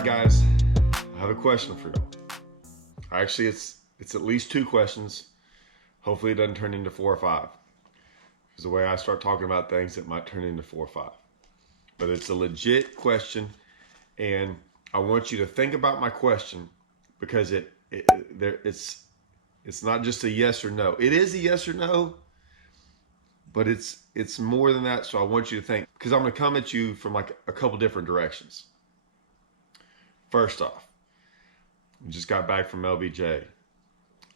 right, guys, I have a question for y'all. Actually, it's at least 2 questions. Hopefully it doesn't turn into 4 or 5. Because the way I start talking about things, it might turn into 4 or 5. But it's a legit question, and I want you to think about my question, because it's not just a yes or no. It is a yes or no, but it's more than that. So I want you to think, because I'm going to come at you from like a couple different directions. First off, I just got back from LBJ.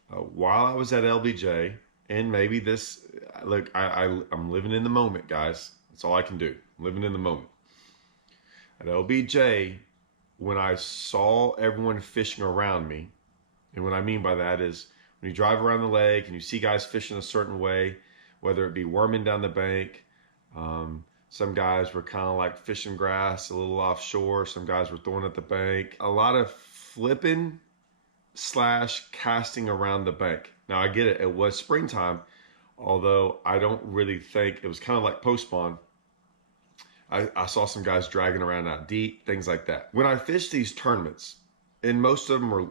While I was at LBJ, and maybe this, look, I'm living in the moment, guys. That's all I can do. I'm living in the moment. At LBJ, when I saw everyone fishing around me, and what I mean by that is when you drive around the lake and you see guys fishing a certain way, whether it be worming down the bank, some guys were kind of like fishing grass a little offshore. Some guys were throwing at the bank. A lot of flipping / casting around the bank. Now I get it. It was springtime, although I don't really think it was kind of like post spawn. I saw some guys dragging around out deep, things like that. When I fish these tournaments, and most of them are,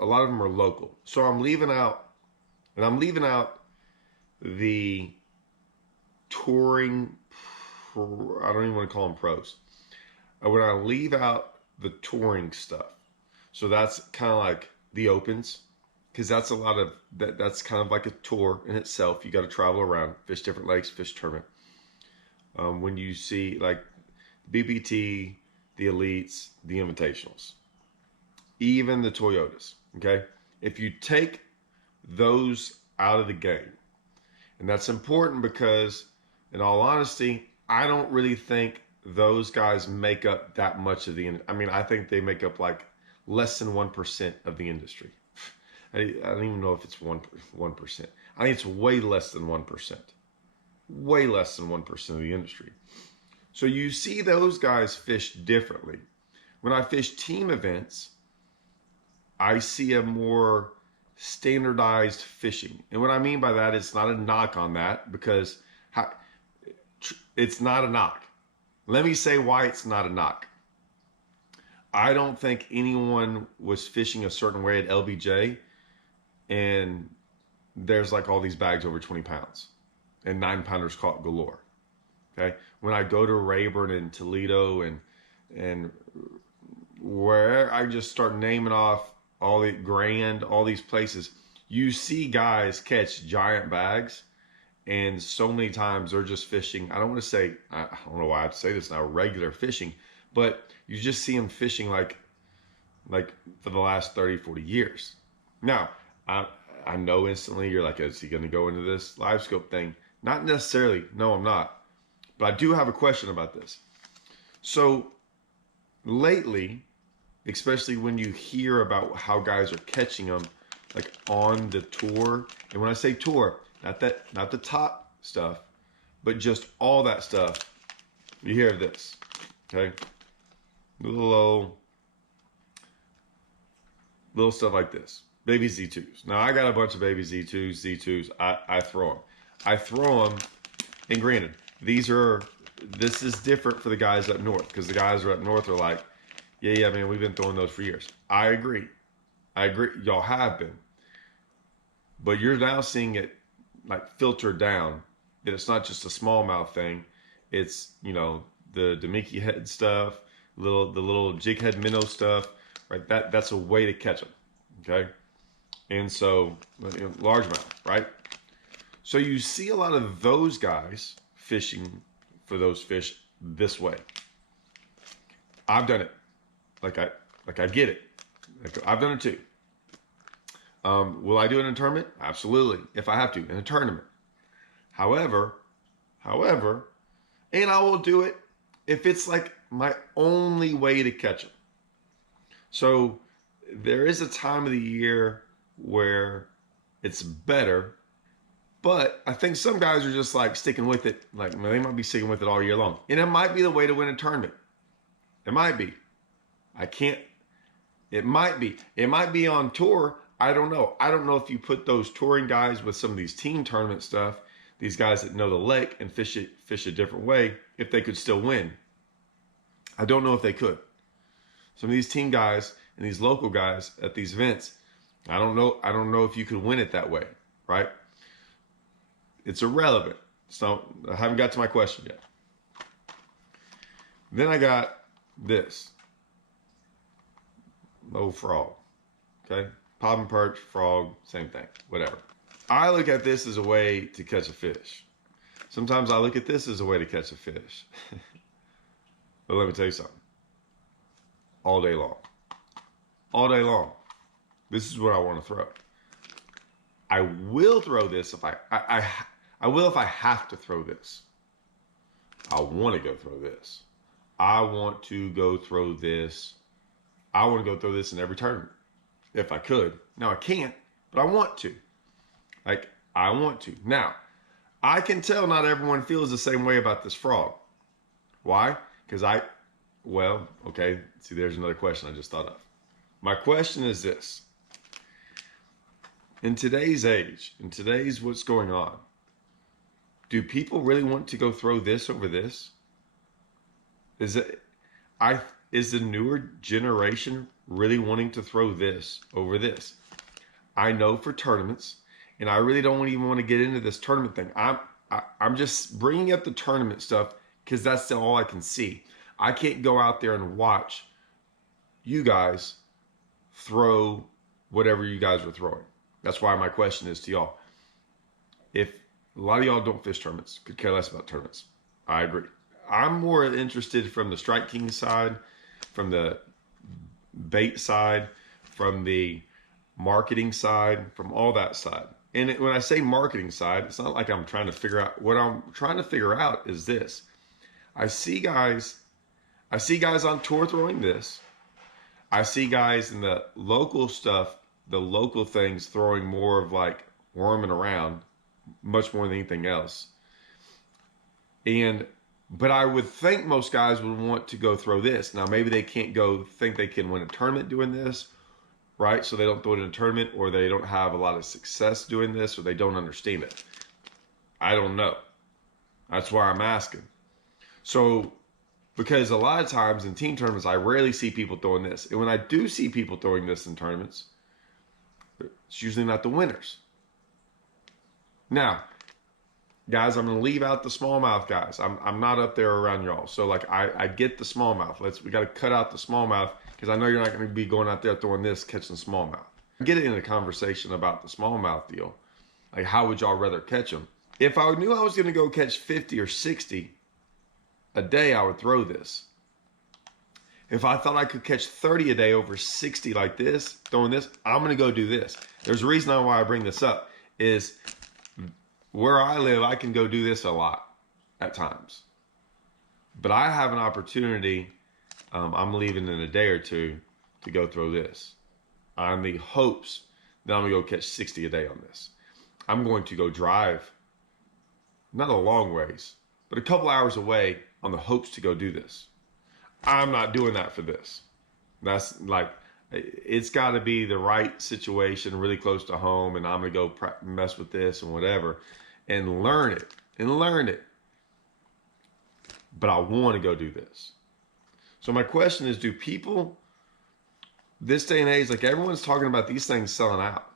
a lot of them are local. So I'm leaving out the touring, I don't even want to call them pros. When I leave out the touring stuff, so that's kind of like the opens, because that's a lot of that's kind of like a tour in itself. You got to travel around, fish different lakes, fish tournament. When you see like BBT, the elites, the invitationals, even the Toyotas, okay? If you take those out of the game, and that's important because, in all honesty, I don't really think those guys make up that much of the, I mean, I think they make up like less than 1% of the industry. I don't even know if it's 1%. I think it's way less than 1%. Way less than 1% of the industry. So you see those guys fish differently. When I fish team events, I see a more standardized fishing. And what I mean by that, it's not a knock on that, because it's not a knock. Let me say why it's not a knock. I don't think anyone was fishing a certain way at LBJ and there's like all these bags over 20 pounds and 9-pounders caught galore. Okay. When I go to Rayburn and Toledo and where I just start naming off all the Grand, all these places, you see guys catch giant bags, and so many times they're just fishing. I don't want to say, I don't know why I have to say this now, regular fishing, but you just see them fishing like for the last 30, 40 years. Now, I know instantly you're like, is he going to go into this live scope thing? Not necessarily. No, I'm not. But I do have a question about this. So lately, especially when you hear about how guys are catching them, like on the tour, and when I say tour, not the top stuff, but just all that stuff, you hear this, okay? Little stuff like this. Baby Z2s. Now I got a bunch of baby Z2s. I throw them. And granted, this is different for the guys up north, because the guys are up north are like, yeah, man, we've been throwing those for years. I agree. Y'all have been. But you're now seeing it like filtered down. That it's not just a smallmouth thing. It's, the Demiki head stuff, the little jig head minnow stuff, right? That's a way to catch them, okay? And so, largemouth, right? So you see a lot of those guys fishing for those fish this way. I've done it. Like I get it. I've done it too. Will I do it in a tournament? Absolutely. If I have to, in a tournament. However, and I will do it if it's like my only way to catch them. So there is a time of the year where it's better, but I think some guys are just like sticking with it. Like, they might be sticking with it all year long. And it might be the way to win a tournament. It might be. It might be. It might be on tour. I don't know. I don't know if you put those touring guys with some of these team tournament stuff, these guys that know the lake and fish a different way, if they could still win. I don't know if they could. Some of these team guys and these local guys at these events, I don't know if you could win it that way, right? It's irrelevant. So I haven't got to my question yet. Then I got this. Low frog. Okay? Pop and perch, frog, same thing. Whatever. I look at this as a way to catch a fish. Sometimes I look at this as a way to catch a fish. But let me tell you something. All day long. All day long. This is what I want to throw. I will throw this if I will if I have to throw this. I want to go throw this. I want to go throw this. I want to go throw this in every tournament. If I could. Now I can't, but I want to. Like, I want to. Now, I can tell not everyone feels the same way about this frog. Why? Because well, okay. See, there's another question I just thought of. My question is this. In today's age, in today's what's going on, do people really want to go throw this over this? Is the newer generation really wanting to throw this over this? I know for tournaments, and I really don't even want to get into this tournament thing. I'm just bringing up the tournament stuff because that's all I can see. I can't go out there and watch you guys throw whatever you guys are throwing. That's why my question is to y'all. If a lot of y'all don't fish tournaments, could care less about tournaments. I agree. I'm more interested from the Strike King side, from the bait side, from the marketing side, from all that side. And when I say marketing side, it's not like I'm trying to figure out. What I'm trying to figure out is this. I see guys on tour throwing this. I see guys in the local stuff, the local things, throwing more of like worming around, much more than anything else. But I would think most guys would want to go throw this. Now, maybe they can't think they can win a tournament doing this, right? So they don't throw it in a tournament, or they don't have a lot of success doing this, or they don't understand it. I don't know. That's why I'm asking. So, because a lot of times in team tournaments, I rarely see people throwing this. And when I do see people throwing this in tournaments, it's usually not the winners. Now, guys, I'm going to leave out the smallmouth guys. I'm not up there around y'all. So, like, I get the smallmouth. We got to cut out the smallmouth because I know you're not going to be going out there throwing this, catching smallmouth. Get it in a conversation about the smallmouth deal. Like, how would y'all rather catch them? If I knew I was going to go catch 50 or 60 a day, I would throw this. If I thought I could catch 30 a day over 60 like this, throwing this, I'm going to go do this. There's a reason why I bring this up is where I live, I can go do this a lot at times. But I have an opportunity, I'm leaving in a day or two to go throw this. On the hopes that I'm going to go catch 60 a day on this. I'm going to go drive, not a long ways, but a couple hours away on the hopes to go do this. I'm not doing that for this. That's like, it's got to be the right situation, really close to home, and I'm going to go mess with this and whatever and learn it. But I want to go do this. So my question is, do people, this day and age, like everyone's talking about these things selling out.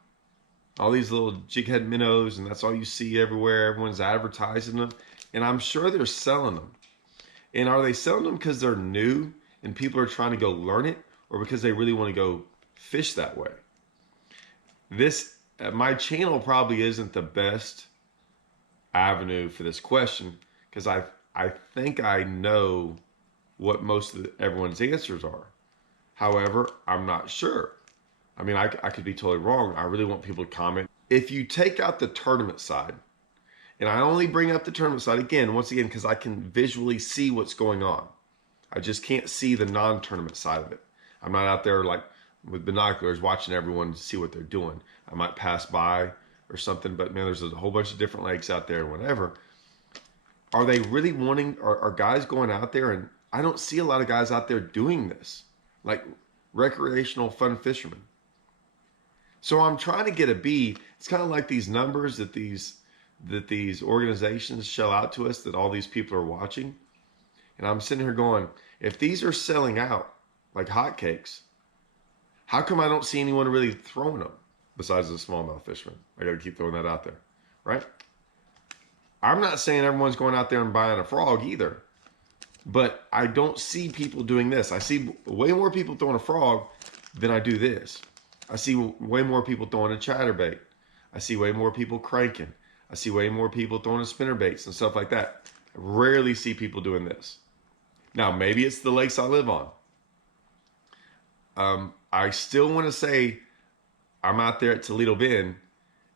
All these little jighead minnows, and that's all you see everywhere. Everyone's advertising them. And I'm sure they're selling them. And are they selling them because they're new and people are trying to go learn it, or because they really want to go fish that way? My channel probably isn't the best avenue for this question, because I think I know what most of everyone's answers are. However, I'm not sure. I mean, I could be totally wrong. I really want people to comment. If you take out the tournament side, and I only bring up the tournament side once again, because I can visually see what's going on. I just can't see the non-tournament side of it. I'm not out there like with binoculars watching everyone to see what they're doing. I might pass by or something, but man, there's a whole bunch of different lakes out there and whatever. Are they really wanting, are guys going out there? And I don't see a lot of guys out there doing this, like recreational fun fishermen. So I'm trying to get a bead. It's kind of like these numbers that these organizations shell out to us, that all these people are watching. And I'm sitting here going, if these are selling out, like hotcakes. How come I don't see anyone really throwing them besides the smallmouth fishermen? I got to keep throwing that out there, right? I'm not saying everyone's going out there and buying a frog either, but I don't see people doing this. I see way more people throwing a frog than I do this. I see way more people throwing a chatterbait. I see way more people cranking. I see way more people throwing a spinner baits and stuff like that. I rarely see people doing this. Now, maybe it's the lakes I live on. I still want to say I'm out there at Toledo Bend,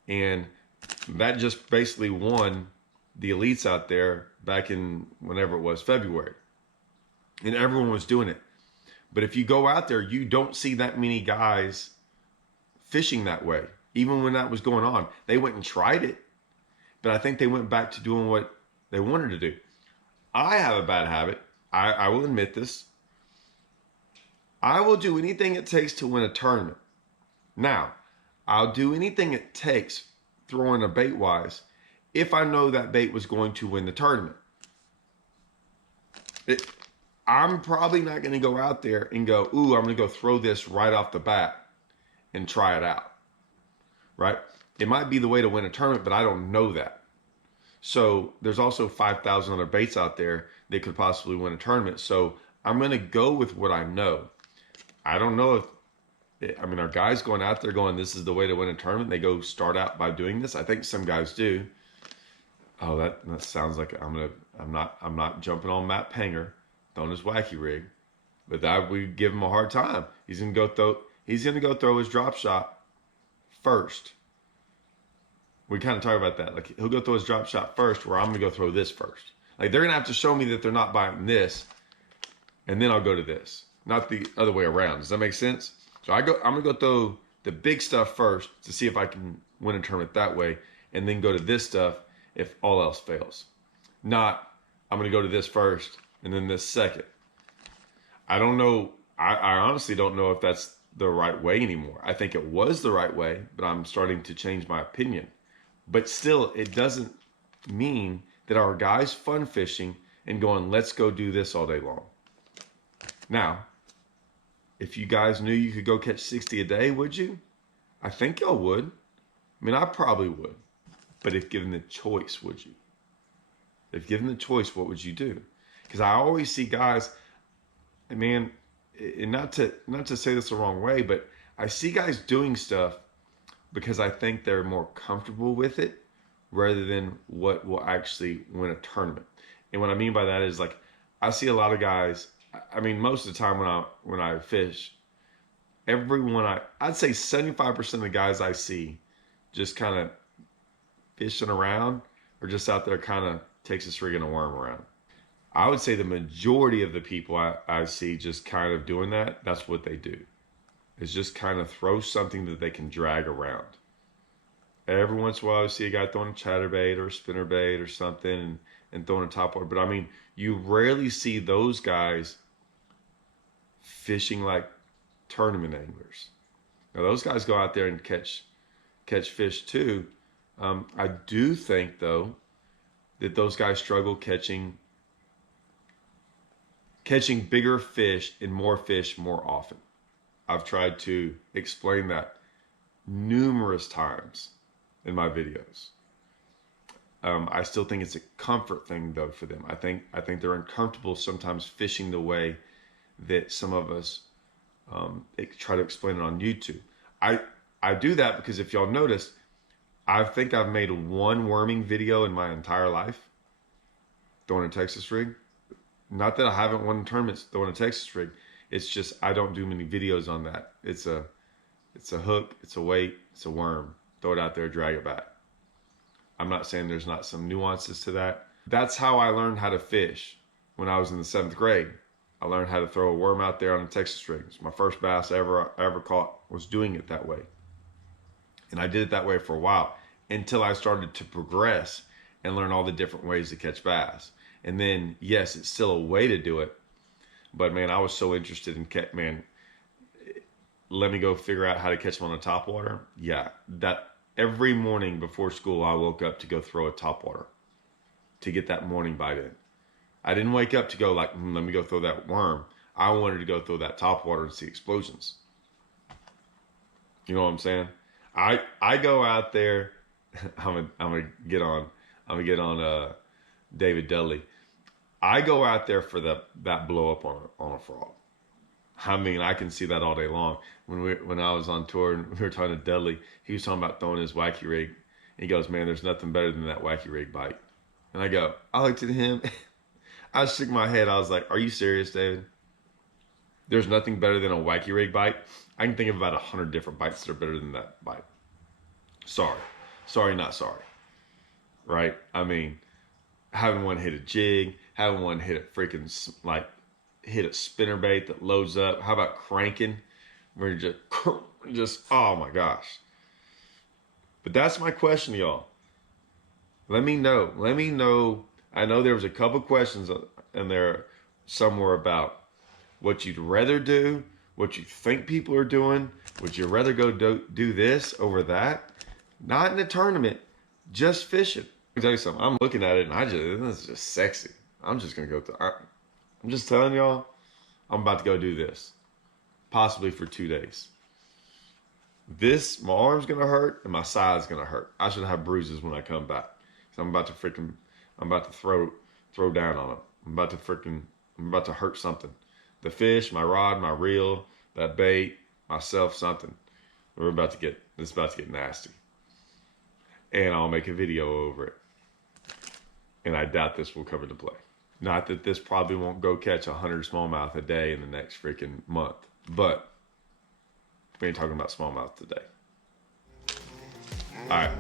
and that just basically won the elites out there back in whenever it was, February. And everyone was doing it. But if you go out there, you don't see that many guys fishing that way. Even when that was going on, they went and tried it. But I think they went back to doing what they wanted to do. I have a bad habit. I will admit this. I will do anything it takes to win a tournament. Now, I'll do anything it takes throwing a bait wise if I know that bait was going to win the tournament. I'm probably not going to go out there and go, ooh, I'm going to go throw this right off the bat and try it out, right? It might be the way to win a tournament, but I don't know that. So there's also 5,000 other baits out there that could possibly win a tournament. So I'm going to go with what I know. I don't know if, I mean, are guys going out there going, this is the way to win a tournament? They go start out by doing this. I think some guys do. Oh, that sounds like I'm not jumping on Matt Panger throwing his wacky rig, but that we give him a hard time. He's gonna go throw his drop shot first. We kind of talk about that. Like, he'll go throw his drop shot first, where I'm gonna go throw this first. Like, they're gonna have to show me that they're not buying this, and then I'll go to this, not the other way around. Does that make sense? So I'm gonna go throw the big stuff first to see if I can win a tournament that way, and then go to this stuff if all else fails. Not, I'm gonna go to this first and then this second. I don't know. I honestly don't know if that's the right way anymore. I think it was the right way, but I'm starting to change my opinion. But still, it doesn't mean that our guys fun fishing and going, let's go do this all day long. Now, if you guys knew you could go catch 60 a day, would you? I think y'all would. I mean, I probably would. But if given the choice, would you? If given the choice, what would you do? Because I always see guys, and man, and not to say this the wrong way, but I see guys doing stuff because I think they're more comfortable with it rather than what will actually win a tournament. And what I mean by that is, like, I see a lot of guys, I mean, most of the time when I fish, I'd say 75% of the guys I see just kind of fishing around or just out there kind of Texas rigging a worm around. I would say the majority of the people I see just kind of doing that, that's what they do. Is just kind of throw something that they can drag around. Every once in a while I see a guy throwing a chatterbait or a spinnerbait or something and throwing a topwater. But I mean, you rarely see those guys fishing like tournament anglers. Now those guys go out there and catch fish too. I do think though that those guys struggle catching bigger fish and more fish more often. I've tried to explain that numerous times in my videos. I still think it's a comfort thing though for them. I think they're uncomfortable sometimes fishing the way that some of us try to explain it on YouTube. I do that because if y'all noticed, I think I've made one worming video in my entire life throwing a Texas rig. Not that I haven't won tournaments throwing a Texas rig. It's just I don't do many videos on that. It's a hook, it's a weight, it's a worm. Throw it out there, drag it back. I'm not saying there's not some nuances to that. That's how I learned how to fish when I was in the 7th grade. I learned how to throw a worm out there on a Texas rig. It's my first bass I ever caught was doing it that way. And I did it that way for a while until I started to progress and learn all the different ways to catch bass. And then, yes, it's still a way to do it. But, man, I was so interested in let me go figure out how to catch them on a topwater. Yeah, that every morning before school, I woke up to go throw a topwater to get that morning bite in. I didn't wake up to go like, let me go throw that worm. I wanted to go throw that top water and see explosions. You know what I'm saying? I go out there. I'm gonna get on. I'm gonna get on David Dudley. I go out there for that blow up on a frog. I mean, I can see that all day long. When I was on tour and we were talking to Dudley, he was talking about throwing his wacky rig. And he goes, "Man, there's nothing better than that wacky rig bite." And I looked at him, I shook my head. I was like, "Are you serious, David? There's nothing better than a wacky rig bite?" I can think of about 100 different bites that are better than that bite. Sorry, not sorry. Right? I mean, having one hit a jig, having one hit a freaking hit a spinnerbait that loads up. How about cranking? Where you just oh my gosh. But that's my question to y'all. Let me know. Let me know. I know there was a couple questions in there somewhere about what you'd rather do, what you think people are doing. Would you rather go do this over that? Not in a tournament, just fishing. Let me tell you something. I'm looking at it and this is just sexy. I'm just going to go I'm just telling y'all, I'm about to go do this. Possibly for 2 days. My arm's going to hurt and my side's going to hurt. I should have bruises when I come back. So I'm about to throw down on them. I'm about to hurt something. The fish, my rod, my reel, that bait, myself, something. It's about to get nasty. And I'll make a video over it. And I doubt this will come into play. Not that this probably won't go catch 100 smallmouth a day in the next freaking month. But we ain't talking about smallmouth today. All right.